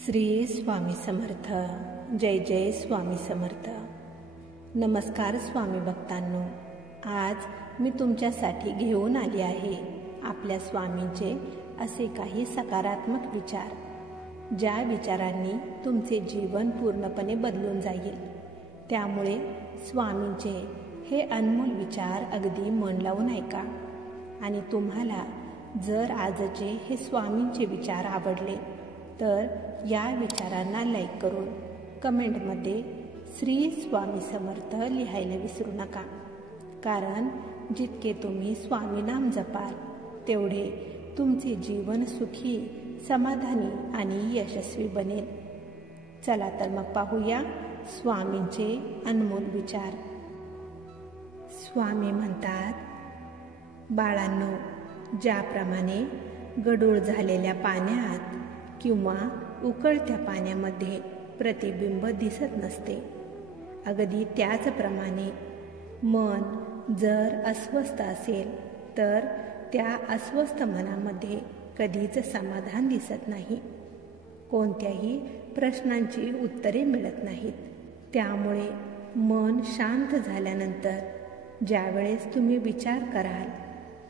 श्री स्वामी समर्थ. जय जय स्वामी समर्थ. नमस्कार स्वामी भक्तांनो. आज मी तुमच्यासाठी घेऊन आली आहे आपल्या स्वामींचे असे काही सकारात्मक विचार, ज्या विचारांनी तुमचे जीवन पूर्णपणे बदलून जाईल. त्यामुळे स्वामींचे हे अनमोल विचार अगदी मन लावून ऐका. आणि तुम्हाला जर आजचे हे स्वामींचे विचार आवडले तर या विचारांना लाईक करून कमेंटमध्ये श्री स्वामी समर्थ लिहायला विसरू नका. कारण जितके तुम्ही स्वामी नाम जपाल तेवढे तुमचे जीवन सुखी, समाधानी आणि यशस्वी बनेल. चला तर मग पाहूया स्वामींचे अनमोल विचार. स्वामी म्हणतात, बाळांनो, ज्याप्रमाणे गढूळ झालेल्या पाण्यात किंवा उकळत्या पाण्यामध्ये प्रतिबिंब दिसत नसते, अगदी त्याचप्रमाणे मन जर अस्वस्थ असेल तर त्या अस्वस्थ मनामध्ये कधीच समाधान दिसत नाही. कोणत्याही प्रश्नांची उत्तरे मिळत नाहीत. त्यामुळे मन शांत झाल्यानंतर ज्यावेळेस तुम्ही विचार कराल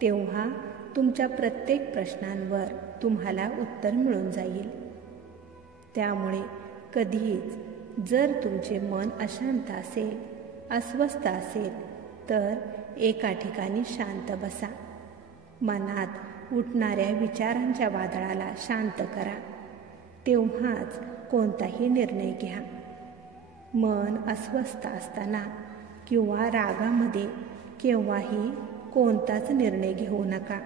तेव्हा तुमच्या प्रत्येक प्रश्नांवर तुम्हाला उत्तर मिळून जाईल. त्यामुळे कधीच जर तुमचे मन अशांत असेल, अस्वस्थ असेल तर एका ठिकाणी शांत बसा. मनात उठणाऱ्या विचारांच्या वादळाला शांत करा. तेव्हाच कोणताही निर्णय घ्या. मन अस्वस्थ असताना किंवा रागामध्ये केव्हाही कोणताच निर्णय घेऊ नका.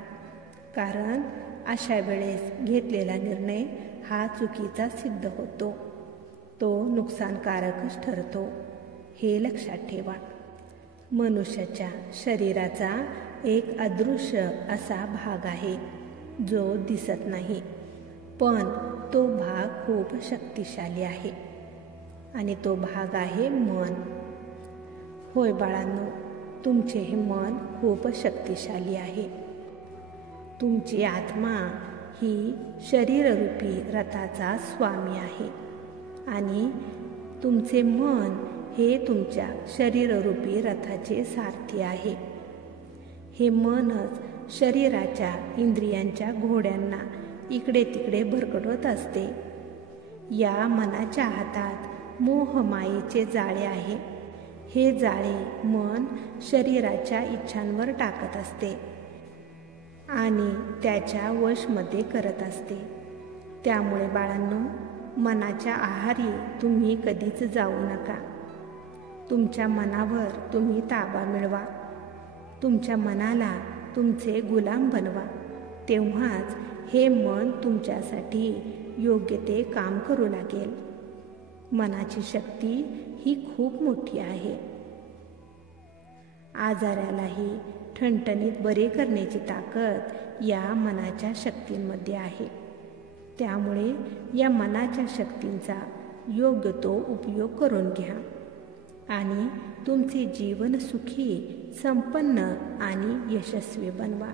कारण अशा वेळेस घेतलेला निर्णय हा चुकीचा सिद्ध होतो, तो नुकसानकारकच ठरतो. हे लक्षात ठेवा. मनुष्याच्या शरीराचा एक अदृश्य असा भाग आहे जो दिसत नाही, पण तो भाग खूप शक्तिशाली आहे आणि तो भाग आहे मन. होय बाळांनो, तुमचे हे मन खूप शक्तिशाली आहे. तुमची आत्मा ही शरीररूपी रथाचा स्वामी आहे आणि तुमचे मन हे तुमच्या शरीररूपी रथाचे सारथी आहे. हे मनच शरीराच्या इंद्रियांच्या घोड्यांना इकडे तिकडे भरकटवत असते. या मनाच्या हातात मोहमायेचे जाळे आहे. हे जाळे मन शरीराच्या इच्छांवर टाकत असते आणि त्याच्या वशमध्ये करत असते. त्यामुळे बाळांनो, मनाच्या आहारी तुम्ही कधीच जाऊ नका. तुमच्या मनावर तुम्ही ताबा मिळवा. तुमच्या मनाला तुमचे गुलाम बनवा. तेव्हाच हे मन तुमच्यासाठी योग्य ते काम करू लागेल. मनाची शक्ती ही खूप मोठी आहे. आजारालाही ठणठणीत बरे करण्याची ताकद या मनाच्या शक्तींमध्ये आहे. त्यामुळे या मनाच्या शक्तींचा योग्य तो उपयोग करून घ्या आणि तुमचे जीवन सुखी, संपन्न आणि यशस्वी बनवा.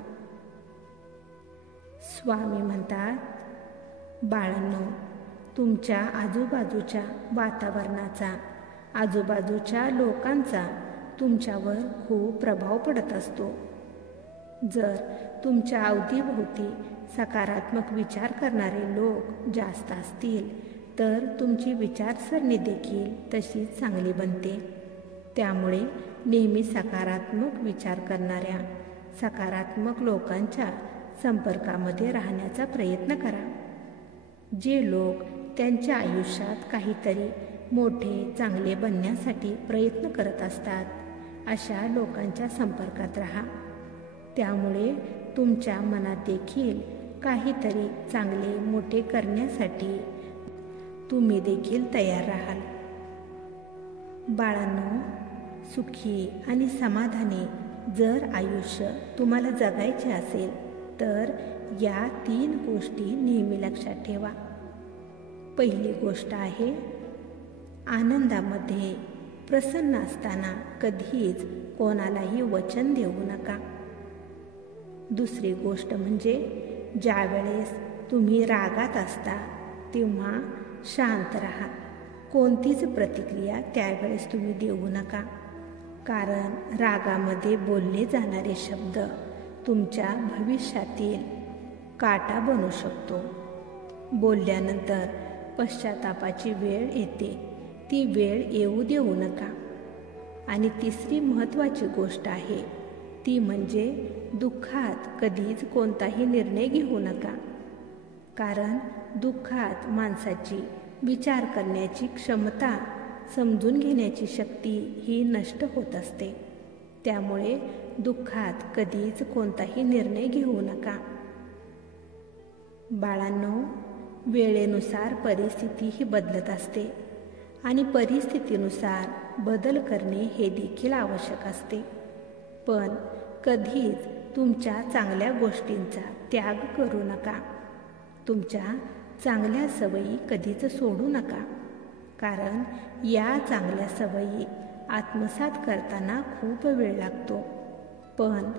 स्वामी म्हणतात, बाळांनो, तुमच्या आजूबाजूच्या वातावरणाचा, आजूबाजूच्या लोकांचा तुमच्यावर खूप प्रभाव पडत असतो. जर तुमच्या अवतीभोवती सकारात्मक विचार करणारे लोक जास्त असतील तर तुमची विचारसरणी देखील तशीच चांगली बनते. त्यामुळे नेहमी सकारात्मक विचार करणाऱ्या, सकारात्मक लोकांच्या संपर्कामध्ये राहण्याचा प्रयत्न करा. जे लोक त्यांच्या आयुष्यात काहीतरी मोठे, चांगले बनण्यासाठी प्रयत्न करत असतात, अशा लोकांच्या संपर्कात राहा. त्यामुळे तुमच्या मनात देखील काहीतरी चांगले, मोठे करण्यासाठी तुम्ही देखील तयार राहाल. बाळांनो, सुखी आणि समाधानी जर आयुष्य तुम्हाला जगायचे असेल तर या 3 गोष्टी नेहमी लक्षात ठेवा. पहिली गोष्ट आहे, आनंदामध्ये प्रसन्न असताना कधीच कोणालाही वचन देऊ नका. दुसरी गोष्ट म्हणजे ज्यावेळेस तुम्ही रागात असता तेव्हा शांत राहा. कोणतीच प्रतिक्रिया त्यावेळेस तुम्ही देऊ नका, कारण रागामध्ये बोलले जाणारे शब्द तुमच्या भविष्यातील काटा बनू शकतो. बोलल्यानंतर पश्चातापाची वेळ येते, ती वेळ येऊ देऊ नका. आणि तिसरी महत्त्वाची गोष्ट आहे ती म्हणजे दुःखात कधीच कोणताही निर्णय घेऊ नका, कारण दुःखात माणसाची विचार करण्याची क्षमता, समजून घेण्याची शक्ती ही नष्ट होत असते. त्यामुळे दुःखात कधीच कोणताही निर्णय घेऊ नका. बाळांनो, वेळेनुसार परिस्थिती ही बदलत असते आणि परिस्थितीनुसार बदल करणे हे देखील आवश्यक असते. पण कधीच तुमच्या चांगल्या गोष्टींचा त्याग करू नका. तुमच्या चांगल्या सवयी कधीच सोडू नका, कारण या चांगल्या सवयी आत्मसात करताना खूप वेळ लागतो. पण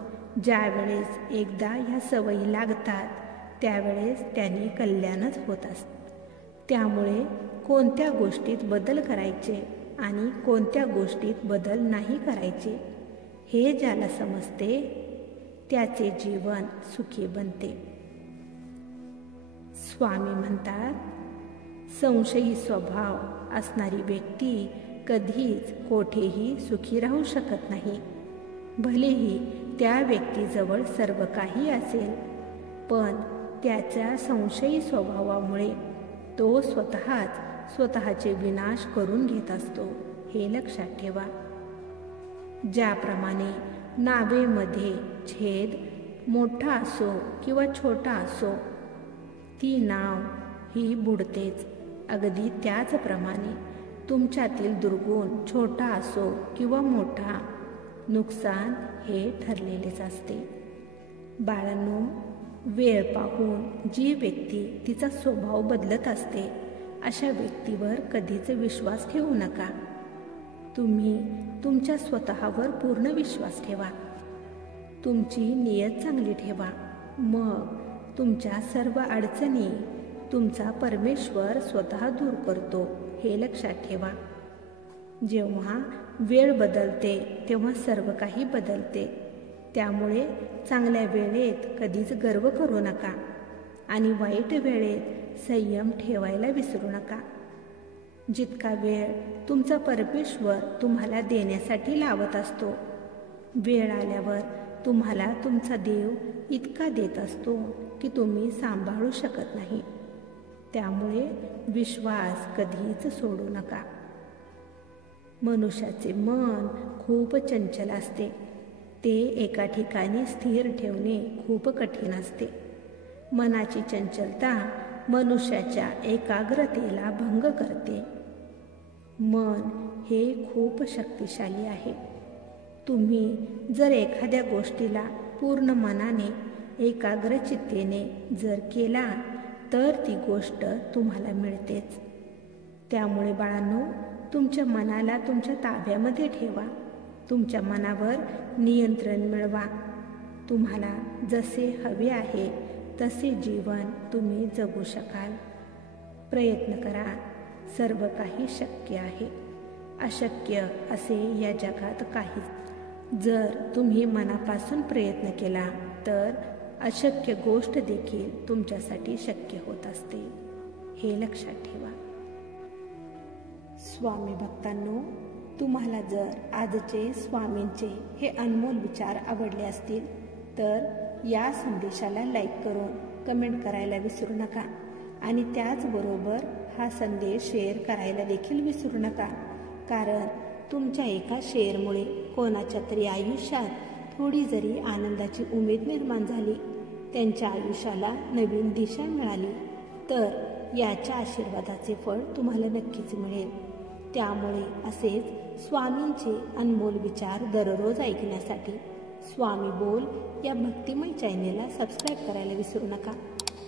ज्या वेळेस एकदा ह्या सवयी लागतात त्यावेळेस त्यांनी कल्याणच होत असते. त्यामुळे कोणत्या गोष्टीत बदल करायचे आणि कोणत्या गोष्टीत बदल नाही करायचे हे ज्याला समजते त्याचे जीवन सुखी बनते. स्वामी म्हणतात, संशयी स्वभाव असणारी व्यक्ती कधीच कोठेही सुखी राहू शकत नाही. भलेही त्या व्यक्तीजवळ सर्व काही असेल, पण त्याच्या संशयी स्वभावामुळे तो स्वतःचे विनाश करून घेत असतो. हे लक्षात ठेवा. ज्याप्रमाणे नावेमध्ये छेद मोठा असो किंवा छोटा असो, ती नाव ही बुडतेच. अगदी त्याचप्रमाणे तुमच्यातील दुर्गुण छोटा असो किंवा मोठा, नुकसान हे ठरलेलेच असते. बाळांनो, वेळ पाहून जी व्यक्ती तिचा स्वभाव बदलत असते अशा व्यक्तीवर कधीच विश्वास ठेवू नका. तुम्ही तुमच्या स्वतःवर पूर्ण विश्वास ठेवा. तुमची नियत चांगली ठेवा. मग तुमच्या सर्व अडचणी तुमचा परमेश्वर स्वतः दूर करतो. हे लक्षात ठेवा. जेव्हा वेळ बदलते तेव्हा सर्व काही बदलते. त्यामुळे चांगल्या वेळेत कधीच गर्व करू नका आणि वाईट वेळेत संयम ठेवायला विसरू नका. जितका वेळ तुमचा परमेश्वर तुम्हाला देण्यासाठी लावत असतो, वेळ आल्यावर तुम्हाला तुमचा देव इतका देत असतो की तुम्ही सांभाळू शकत नाही. त्यामुळे विश्वास कधीच सोडू नका. मनुष्याचे मन खूप चंचल असते. ते एका ठिकाणी स्थिर ठेवणे खूप कठीण असते. मनाची चंचलता मनुष्याच्या एकाग्रतेला भंग करते. मन हे खूप शक्तिशाली आहे. तुम्ही जर एखाद्या गोष्टीला पूर्ण मनाने, एकाग्रचित्तेने जर केला तर ती गोष्ट तुम्हाला मिळतेच. त्यामुळे बाळांनो, तुमच्या मनाला तुमच्या ताब्यामध्ये ठेवा. तुमच्या मनावर नियंत्रण मिळवा. तुम्हाला जसे हवे आहे तसे जीवन तुम्ही जगू शकाल. प्रयत्न करा. सर्व काही शक्य आहे. अशक्य असे या जगात काहीच. जर तुम्ही मनापासून प्रयत्न केला तर अशक्य गोष्ट देखील तुमच्यासाठी शक्य होत असते. हे लक्षात ठेवा. स्वामी भक्तांनो, तुम्हाला जर आजचे स्वामींचे हे अनमोल विचार आवडले असतील तर या संदेशाला लाईक करून कमेंट करायला विसरू नका आणि त्याचबरोबर हा संदेश शेअर करायला देखील विसरू नका. कारण तुमच्या एका शेअरमुळे कोणाच्या तरी आयुष्यात थोडी जरी आनंदाची उमेद निर्माण झाली, त्यांच्या आयुष्याला नवीन दिशा मिळाली तर याच्या आशीर्वादाचे फळ तुम्हाला नक्कीच मिळेल. त्यामुळे असेच स्वामींचे अनमोल विचार दररोज ऐकण्यासाठी स्वामी बोल या भक्तिमय चॅनेलला सबस्क्राईब करायला विसरू नका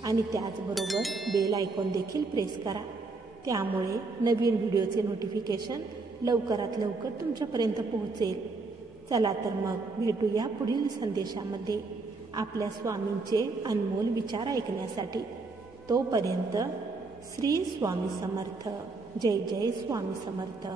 आणि त्याचबरोबर बेल आयकॉन देखील प्रेस करा. त्यामुळे नवीन व्हिडिओचे नोटिफिकेशन लवकरात लवकर तुमच्यापर्यंत पोहोचेल. चला तर मग भेटूया पुढील संदेशामध्ये आपल्या स्वामींचे अनमोल विचार ऐकण्यासाठी. तोपर्यंत श्री स्वामी समर्थ. जय जय स्वामी समर्थ.